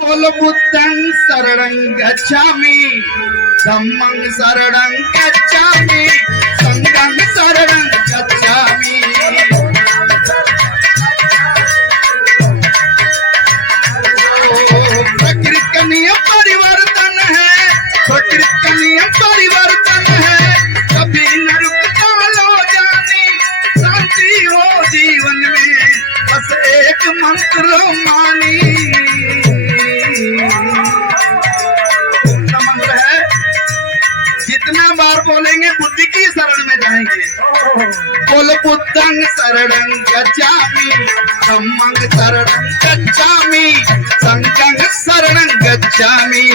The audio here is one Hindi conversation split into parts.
बोल बुद्धं शरणं गच्छामि, धम्मं शरणं गच्छामि, संघं शरणं गच्छामि। प्रकृति का नियम परिवर्तन है, प्रकृति का नियम परिवर्तन है, कभी न रुकता लो जाने, शांति हो जीवन में, बस एक मंत्र मानी। मंत्र है, जितना बार बोलेंगे बुद्धि की शरण में जाएंगे। बोल बुद्धं शरणं गच्छामि, धम्मं शरणं गच्छामि, संघं शरणं गच्छामि।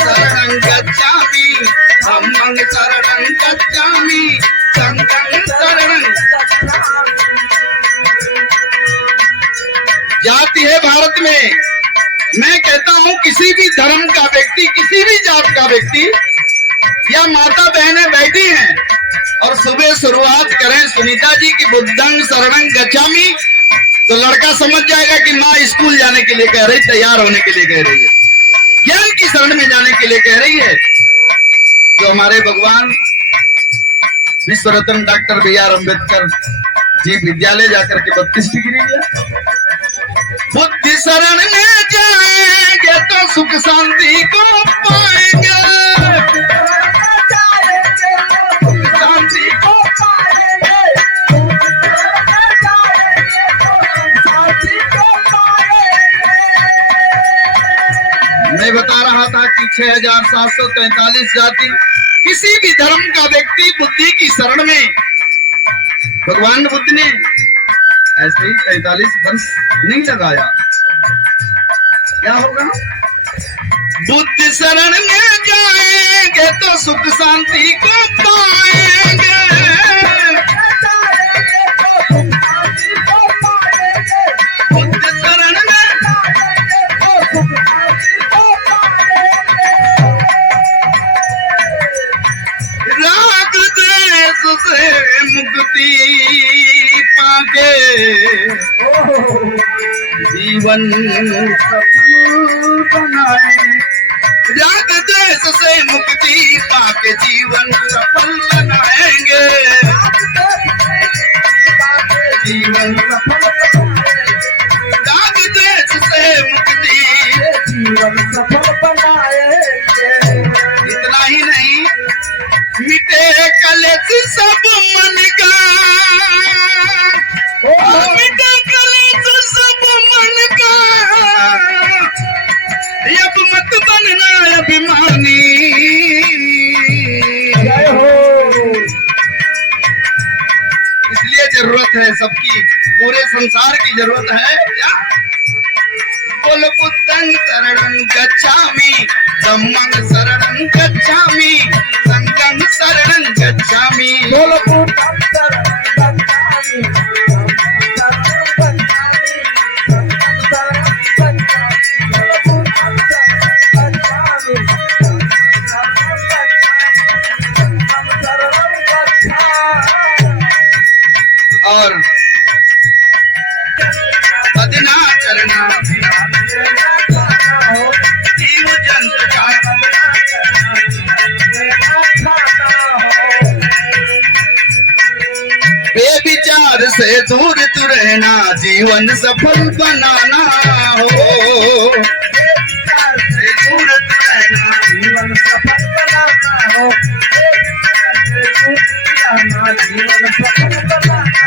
शरणं गच्छामि, धम्मं शरणं गच्छामि, संघं शरणं। जाति है भारत में, मैं कहता हूं किसी भी धर्म का व्यक्ति, किसी भी जात का व्यक्ति या माता बहनें बैठी हैं और सुबह शुरुआत करें सुनीता जी की बुद्धं शरणं गच्छामि, तो लड़का समझ जाएगा कि माँ स्कूल जाने के लिए कह रही, तैयार होने के लिए कह रही है, ज्ञान की शरण में जाने के लिए कह रही है। जो हमारे भगवान विश्व रत्न डॉक्टर B.R. अम्बेडकर जी विद्यालय जाकर के 32 डिग्री लिया। बुद्धि शरण में जाएंगे तो सुख शांति को पाएंगे, शांति को पाएंगे, मैं बता रहा था कि 6743 जाति, किसी भी धर्म का व्यक्ति बुद्धि की शरण में, भगवान बुद्ध ने ऐसे ही 45 वर्ष नहीं लगाया। क्या होगा? बुद्धि शरण में जाएंगे तो सुख शांति को पाएंगे, बुद्धि शरण में राग द्वेष से मुक्ति पाके जीवन सफल बनाए, राग द्वेष से मुक्ति पाके जीवन सफल बनाएंगे, जीवन सफल, राग द्वेष से मुक्ति जीवन सफल बनाएंगे। इतना ही नहीं, मिटे कलेश सब मन का, मिटे कलेश सब मन का, अब मत बनना अभिमानी। इसलिए जरूरत है सबकी, पूरे संसार की जरूरत है क्या? बोल बुद्धं शरणं गच्छामि, धम्मं शरणं गच्छामि, संघं शरणं गच्छामि। बोल बुद्धं शरणं गच्छामि, और बदना करना जीव जंतु का बेविचार से दूर तू रहना, जीवन सफल बनाना हो, बेविचार से दूर तू रहना, जीवन सफल बनाना हो, जीवन सफल बनाना।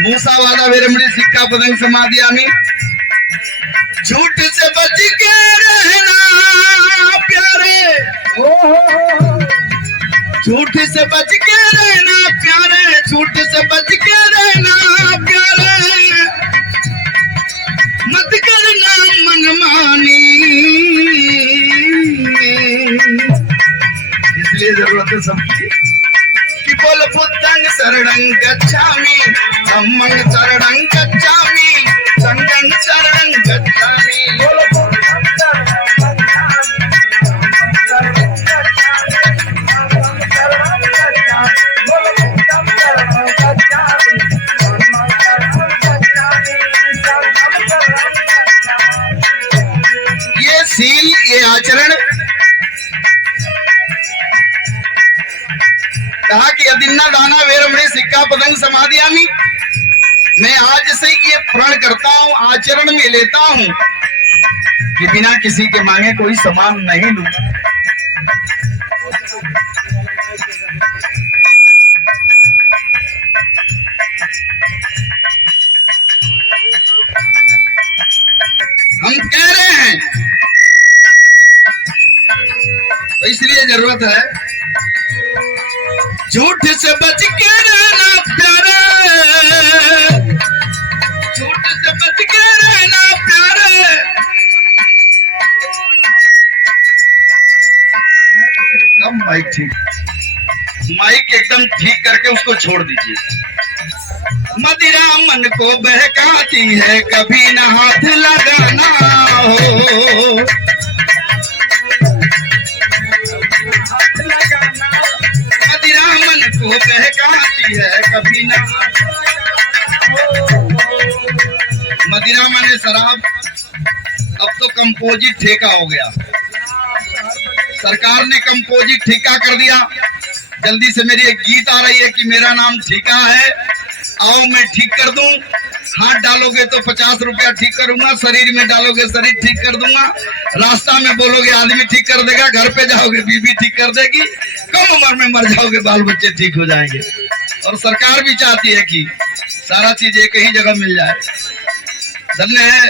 मूसा वाला विरमणी सिक्का पतंग समाधि आमी, झूठ से बच के रहना प्यारे, झूठ से बच के रहना प्यारे, झूठ से बच के रहना प्यारे, मत करना मनमानी। इसलिए जरूरत है सबकी कि बोल बुद्धं शरणं गच्छामि, धम्मं शरणं गच्छामि, संघं शरणं गच्छामि। बोल बुद्धं शरणं गच्छामि, कहा कि अदिन्ना दाना वेरमणि सिक्का पतंग समाधियामी। मैं आज से ये प्रण करता हूँ, आचरण में लेता हूँ कि बिना किसी के मांगे कोई सामान नहीं लूंगा। हम कह रहे हैं तो इसलिए जरूरत है झूठ से बच के रहना प्यारे, झूठ से बच के रहना प्यारे। कम माइक ठीक, माइक एकदम ठीक करके उसको छोड़ दीजिए। मदिरा मन को बहकाती है, कभी न हाथ लगाना हो। मदिरा मन को बहकाती है, कभी न। मदिरा माने शराब, अब तो कंपोजिट ठेका हो गया। सरकार ने कंपोजिट ठेका कर दिया। जल्दी से मेरी एक गीत आ रही है कि मेरा नाम ठेका है, आओ मैं ठीक कर दूं। हाथ डालोगे तो 50 रुपया ठीक करूंगा, शरीर में डालोगे शरीर ठीक कर दूंगा, रास्ता में बोलोगे आदमी ठीक कर देगा, घर पे जाओगे बीवी ठीक कर देगी, कम उम्र में मर जाओगे बाल बच्चे ठीक हो जाएंगे। और सरकार भी चाहती है कि सारा चीज एक ही जगह मिल जाए। धन्य है,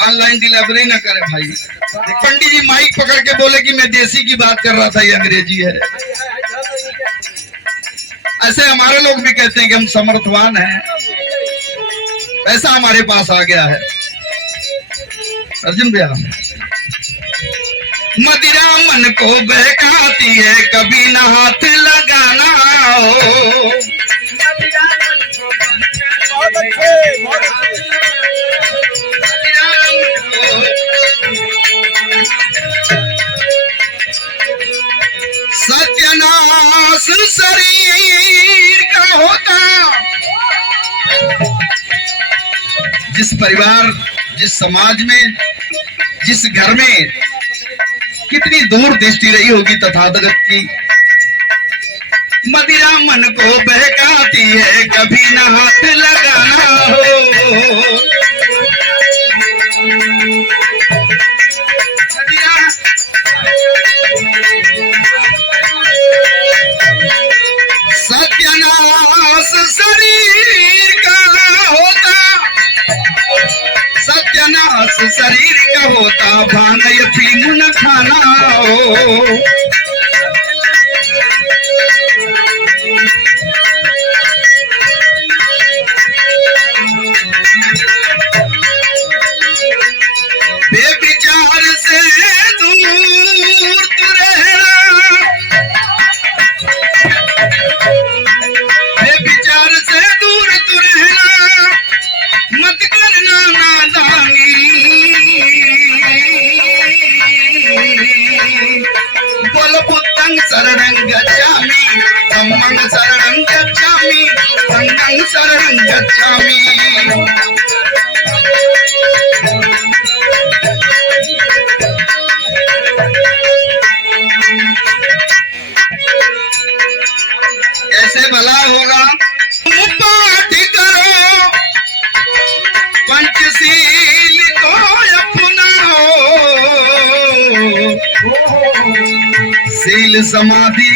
ऑनलाइन डिलीवरी ना करे भाई। पंडित जी माइक पकड़ के बोले कि मैं देसी की बात कर रहा था, ये अंग्रेजी है। ऐसे हमारे लोग भी कहते हैं कि हम समर्थवान हैं, ऐसा हमारे पास आ गया है। अर्जुन भैया, मदिरा मन को बहकाती है, कभी न हाथ लगाना हो। सत्यानाश शरीर का होता। जिस परिवार, जिस समाज में, जिस घर में कितनी दूर दृष्टि रही होगी तथागत की। मदिरा मन को बहकाती है, कभी न हाथ लगाना हो। सत्यानाश शरीर का होता, सत्यानाश शरीर का होता, भांग अफीम न खाना हो। बेविचार से दूर तू रहना, बेविचार से दूर तू रहना, मत करना नादानी। बोल बुद्धं शरणं गच्छामि, धम्मं शरणं गच्छामि, संघं शरणं गच्छामि। कैसे भला होगा? पाठ करो पंचशील को अपनाओ, शील समाधि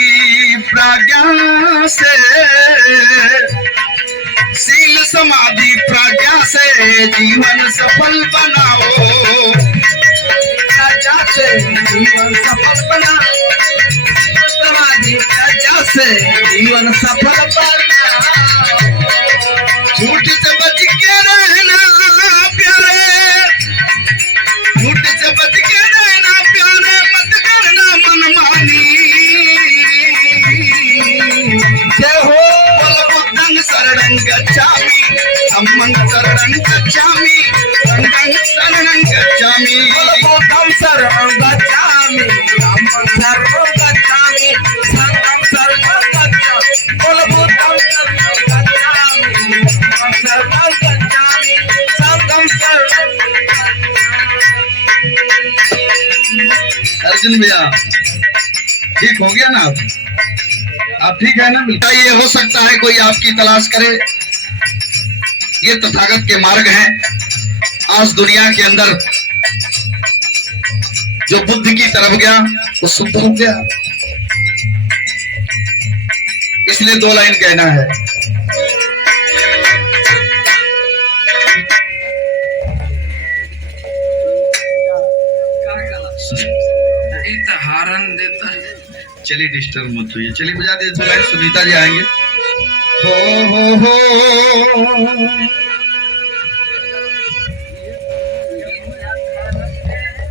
प्रज्ञा से, शील समाधि प्रज्ञा से जीवन सफल बनाओ। प्रज्ञा से जीवन सफल बनाओ, समाधि प्रज्ञा से जीवन सफल बनाओ। झूठ से बच के रहना प्यारे, झूठ से बच के रहना प्यारे, मत करना मनमानी। जय हो बोल बुद्धं शरणं गच्छामि, धम्मं शरणं गच्छामि, संघं शरणं गच्छामि। बोल बुद्धं शरणं गच्छामि, धम्मं शरणं गच्छामि, संघं शरणं गच्छामि। बोल बुद्धं शरणं गच्छामि, धम्मं शरणं गच्छामि, संघं शरणं गच्छामि। अर्जुन भैया, ठीक हो गया ना आप ठीक है ना? बिल्कुल। ये हो सकता है कोई आपकी तलाश करे, ये तथागत के मार्ग हैं। आज दुनिया के अंदर जो बुद्ध की तरफ गया वो शुद्ध हो गया। इसलिए 2 लाइन कहना है। हारन देता है, चलिए डिस्टर्ब मत होइए, चलिए बजा दे 2 लाइन। सुनीता जी आएंगे। हो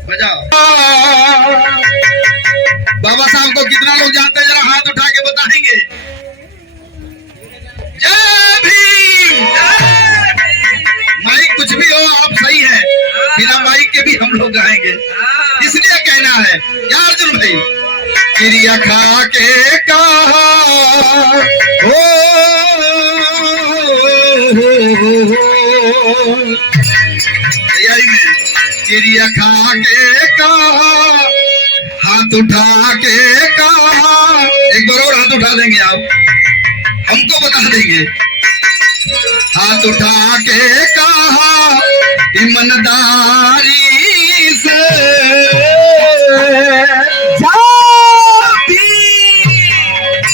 बजाओ। बाबा साहब को कितना लोग जानते हैं, जरा हाथ उठा के बताएंगे। जय भीम। माइक कुछ भी हो, आप सही है, बिना माइक के भी हम लोग गाएंगे। इसलिए कहना है क्या अर्जुन भाई, क्रिया खा के कहा हो तैयारी में, क्रिया खा के कहा, हाथ उठा के कहा। एक बार और हाथ उठा देंगे आप, हमको बता देंगे। हाथ उठा के कहा ईमानदारी से,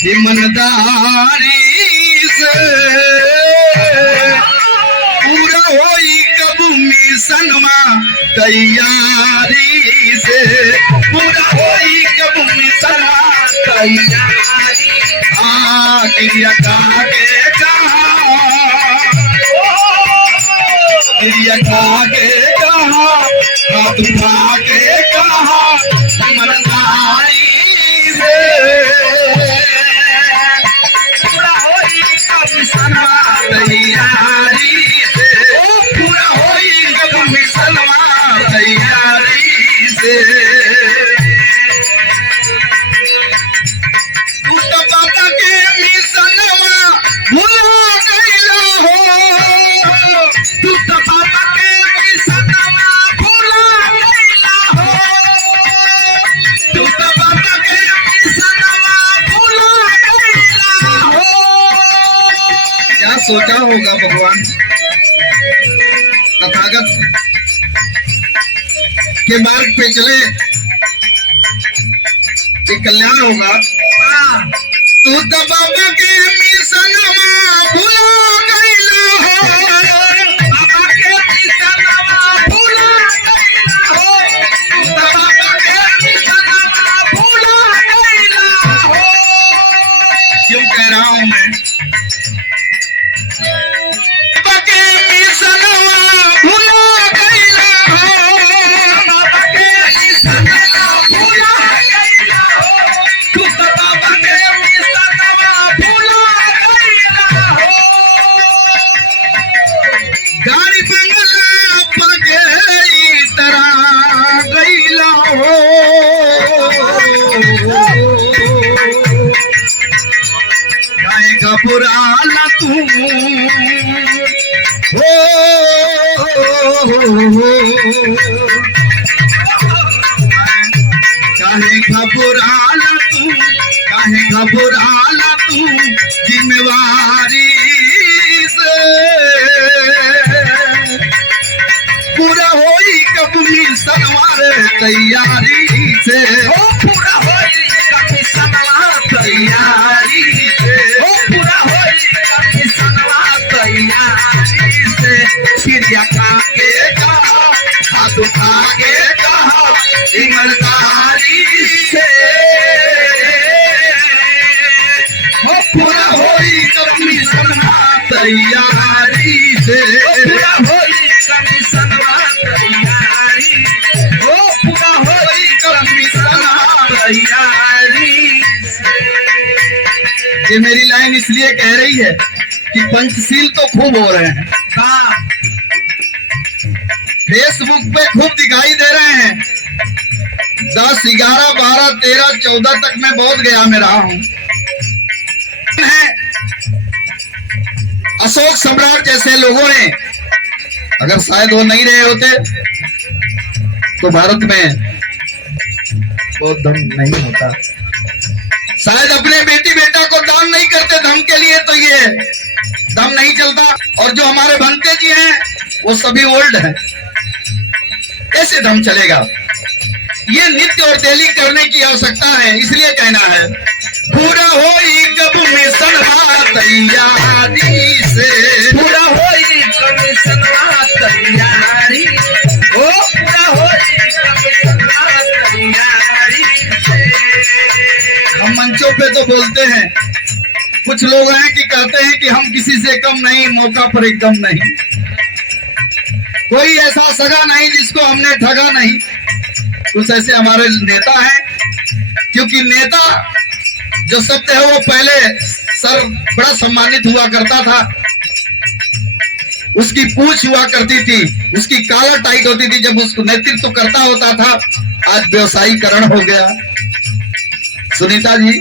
ईमानदारी से पूरा होई कब मिशनमा तैयारी से, पूरा होई कब मिशनमा तैयारी। हाँ क्रिया खा के कहा, क्रिया खा के कहा, हाथ उठा के कहा ईमानदारी से पूरा होई कब मिशनमा तैयारी से, पूरा होई कब मिशनमा तैयारी से। तू तो बाबा के मिशनमा भुला गइला हो, तू तो बाबा के मिशनमा भुला गइला हो, तू तो बाबा के मिशनमा भुला गइला हो। क्या सोचा होगा भगवान तथागत के मार्ग पे चले कि कल्याण होगा। तू तो बाबा के मिशनमा भुला गइला हो, बाबा के मिशनमा भुला गइला हो, तू तो बाबा के मिशनमा भुला गइला हो। क्यों कह रहा हूं मैं? बाबा के मिशनमा भुला गइला हो, बाबा के मिशनमा भुला गइला हो, तू तो बाबा के मिशनमा भुला गइला हो। गाड़ी बंगला पगे तरा गइला हो, काहे घबराला तू हो, काहे घबराला तू, काहे घबराला तू जिम्मेवारी से, पूरा होई कब मिशनमा तैयारी से, पूरा होई कब मिशनमा तैयारी से, पूरा होई कब मिशनमा तैयारी से। क्रिया खा के कहा, हाथ उठा के कहा ईमानदारी से, पूरा होई कब मिशनमा तैयारी से, पूरा होई कब मिशनमा तैयारी, पूरा होई कब मिशनमा तैयारी से। ये मेरी लाइन इसलिए कह रही है कि पंचशील तो खूब हो रहे हैं, फेसबुक पे खूब दिखाई दे रहे हैं। 10, 11, 12, 13, 14 तक मैं बहुत गया में रहा हूं। अशोक सम्राट जैसे लोगों ने, अगर शायद वो नहीं रहे होते तो भारत में बहुत धन नहीं होता। शायद अपने बेटी बेटा को दान नहीं करते धन के लिए, तो ये दम नहीं चलता। और जो हमारे भंते जी हैं वो सभी ओल्ड हैं, कैसे दम चलेगा? ये नित्य और डेली करने की आवश्यकता है। इसलिए कहना है पूरा होई कब मिशन तैयारी से, पूरा होई कमिशनवा तैयारी, ओ पूरा होई कमिशनवा तैयारी से। हम मंचों पे तो बोलते हैं, कुछ लोग हैं कि कहते हैं कि हम किसी से कम नहीं, मौका पर एकदम नहीं। कोई ऐसा सगा नहीं जिसको हमने ठगा नहीं। कुछ ऐसे हमारे नेता हैं, क्योंकि नेता जो शब्द है वो पहले सर बड़ा सम्मानित हुआ करता था, उसकी पूछ हुआ करती थी, उसकी कॉलर टाइट होती थी जब उसको नेतृत्व करता होता था। आज व्यवसायीकरण हो गया। सुनीता जी,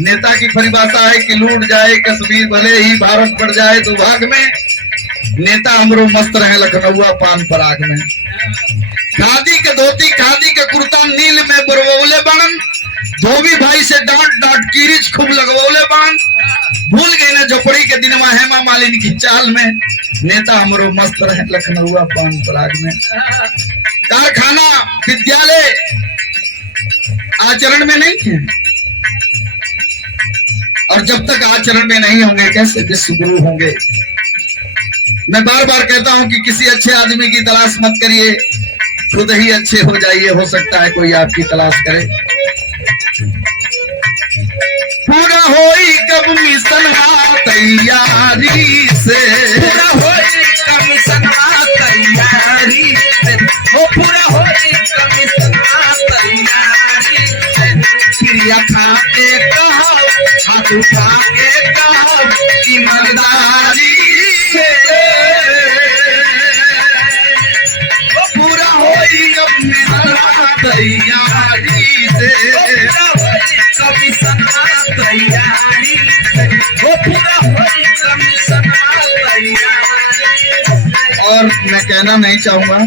नेता की परिभाषा है कि लूट जाए कश्मीर भले ही भारत पड़ जाए तो भाग में, नेता हमरो मस्त रहे लखनऊआ पान पराग में। खादी के धोती खादी के कुर्ता नील में बरवौले बाण, धोबी भाई से डांट डांट कीरिच खूब लगवौले बाण। भूल गए ना झोपड़ी के दिन में हेमा मालिनी की चाल में, नेता हमरो मस्त रहे लखनऊआ पान पराग में। कारखाना विद्यालय आचरण में नहीं है, और जब तक आचरण में नहीं होंगे कैसे विश्व गुरु होंगे? मैं बार बार कहता हूं कि किसी अच्छे आदमी की तलाश मत करिए, खुद ही अच्छे हो जाइए। हो सकता है कोई आपकी तलाश करे। पूरा होई कब मिशनवा तैयारी से, पूरा होई कमिशनवा तैयारी से, ओ पूरा होई कमिशनवा तैयारी से। क्रिया खा के कहो, हाथ उठा के कहो, ईमानदारी से, ओ पूरा होई कमिशनवा तैयारी से, ओ पूरा होई कमिशनवा तैयारी से, ओ पूरा होई कमिशनवा तैयारी से। और मैं कहना नहीं चाहूंगा,